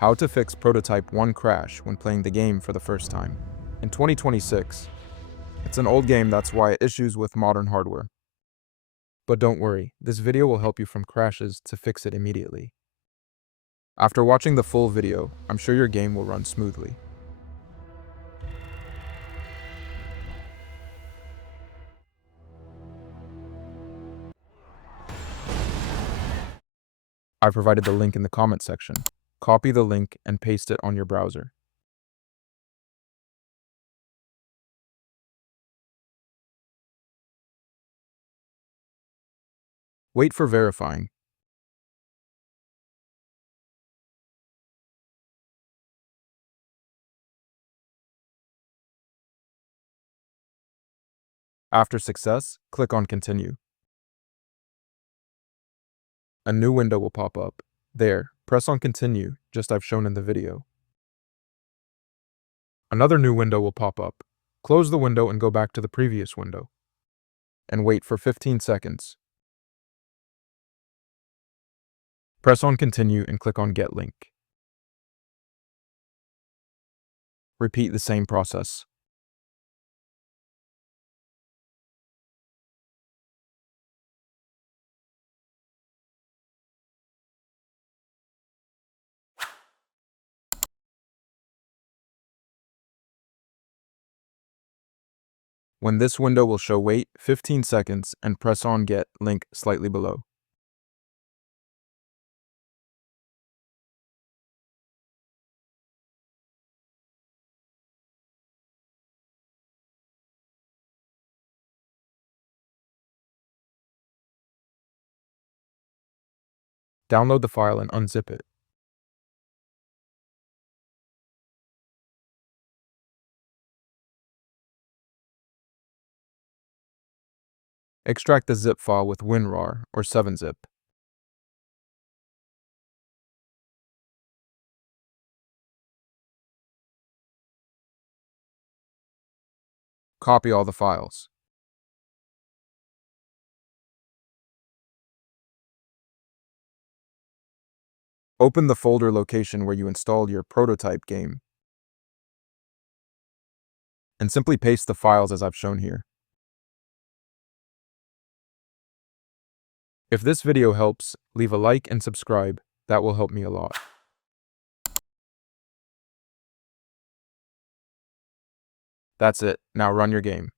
How to fix Prototype 1 crash when playing the game for the first time. In 2026, it's an old game, that's why issues with modern hardware. But don't worry, this video will help you from crashes to fix it immediately. After watching the full video, I'm sure your game will run smoothly. I provided the link in the comment section. Copy the link and paste it on your browser. Wait for verifying. After success, click on Continue. A new window will pop up. There, press on Continue, just I've shown in the video. Another new window will pop up. Close the window and go back to the previous window. And wait for 15 seconds. Press on Continue and click on Get Link. Repeat the same process. When this window will show, wait 15 seconds and press on Get Link slightly below. Download the file and unzip it. Extract the zip file with WinRAR or 7-zip. Copy all the files. Open the folder location where you installed your prototype game and simply paste the files as I've shown here. If this video helps, leave a like and subscribe. That will help me a lot. That's it. Now run your game.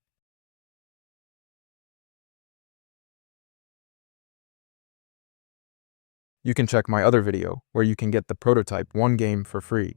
You can check my other video, where you can get the Prototype 1 game for free.